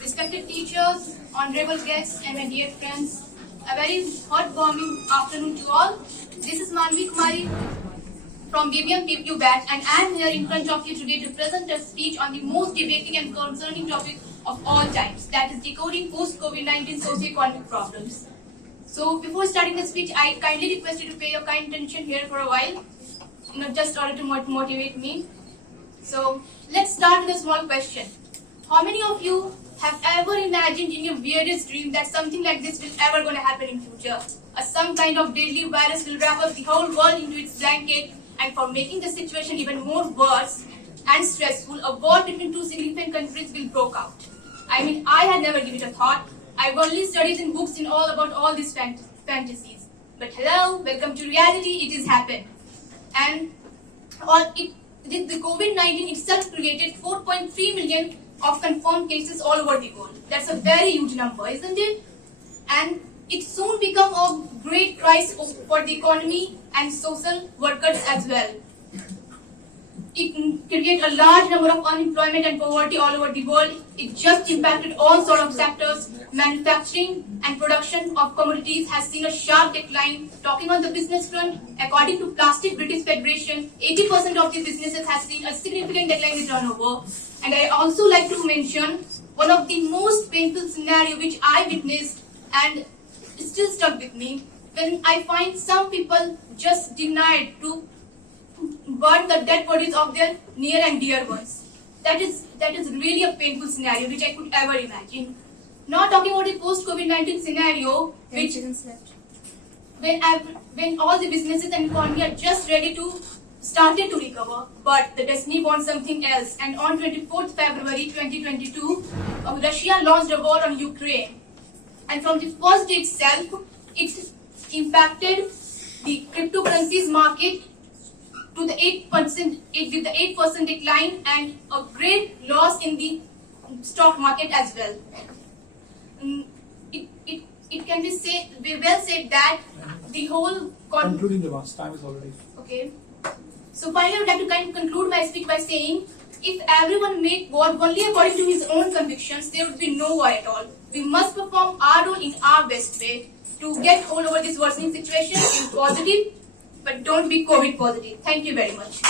Respected teachers, honorable guests, and my dear friends, a very heartwarming afternoon to all. This is Manvi Kumari from BBM PQ Batch, and I am here in front of you today to present a speech on the most debating and concerning topic of all times, that is decoding post-COVID-19 socio-economic problems. So before starting the speech, I kindly request you to pay your kind attention here for a while, just in order to motivate me. So let's start with a small question. How many of you have ever imagined in your weirdest dream that something like this will ever going to happen in future? Some kind of deadly virus will wrap up the whole world into its blanket, and for making the situation even more worse and stressful, a war between two significant countries will break out. I mean, I had never given it a thought. I've only studied in books about all these fantasies. But hello, welcome to reality. It has happened. And the COVID-19 itself created 4.3 million of confirmed cases all over the world. That's a very huge number, isn't it? And it soon become a great crisis for the economy and social workers as well. It created a large number of unemployment and poverty all over the world. It just impacted all sort of sectors. Manufacturing and production of commodities has seen a sharp decline. Talking on the business front, according to Plastic British Federation, 80% of the businesses has seen a significant decline in turnover. And I also like to mention one of the most painful scenario which I witnessed and still stuck with me, when I find some people just denied to burn the dead bodies of their near and dear ones. That is really a painful scenario which I could ever imagine. Not talking about the post-COVID-19 scenario, which when all the businesses and economy are just ready to started to recover, but the destiny wants something else. And on 24th February 2022, Russia launched a war on Ukraine. And from the first day itself, it impacted the cryptocurrencies market to the 8%, with the 8% decline and a great loss in the stock market as well. It can be well said that the whole concluding remarks. Time is already. Okay. So finally, I would like to conclude my speech by saying, if everyone made war only according to his own convictions, there would be no war at all. We must perform our role in our best way to get hold over this worsening situation in positive, but don't be COVID positive. Thank you very much.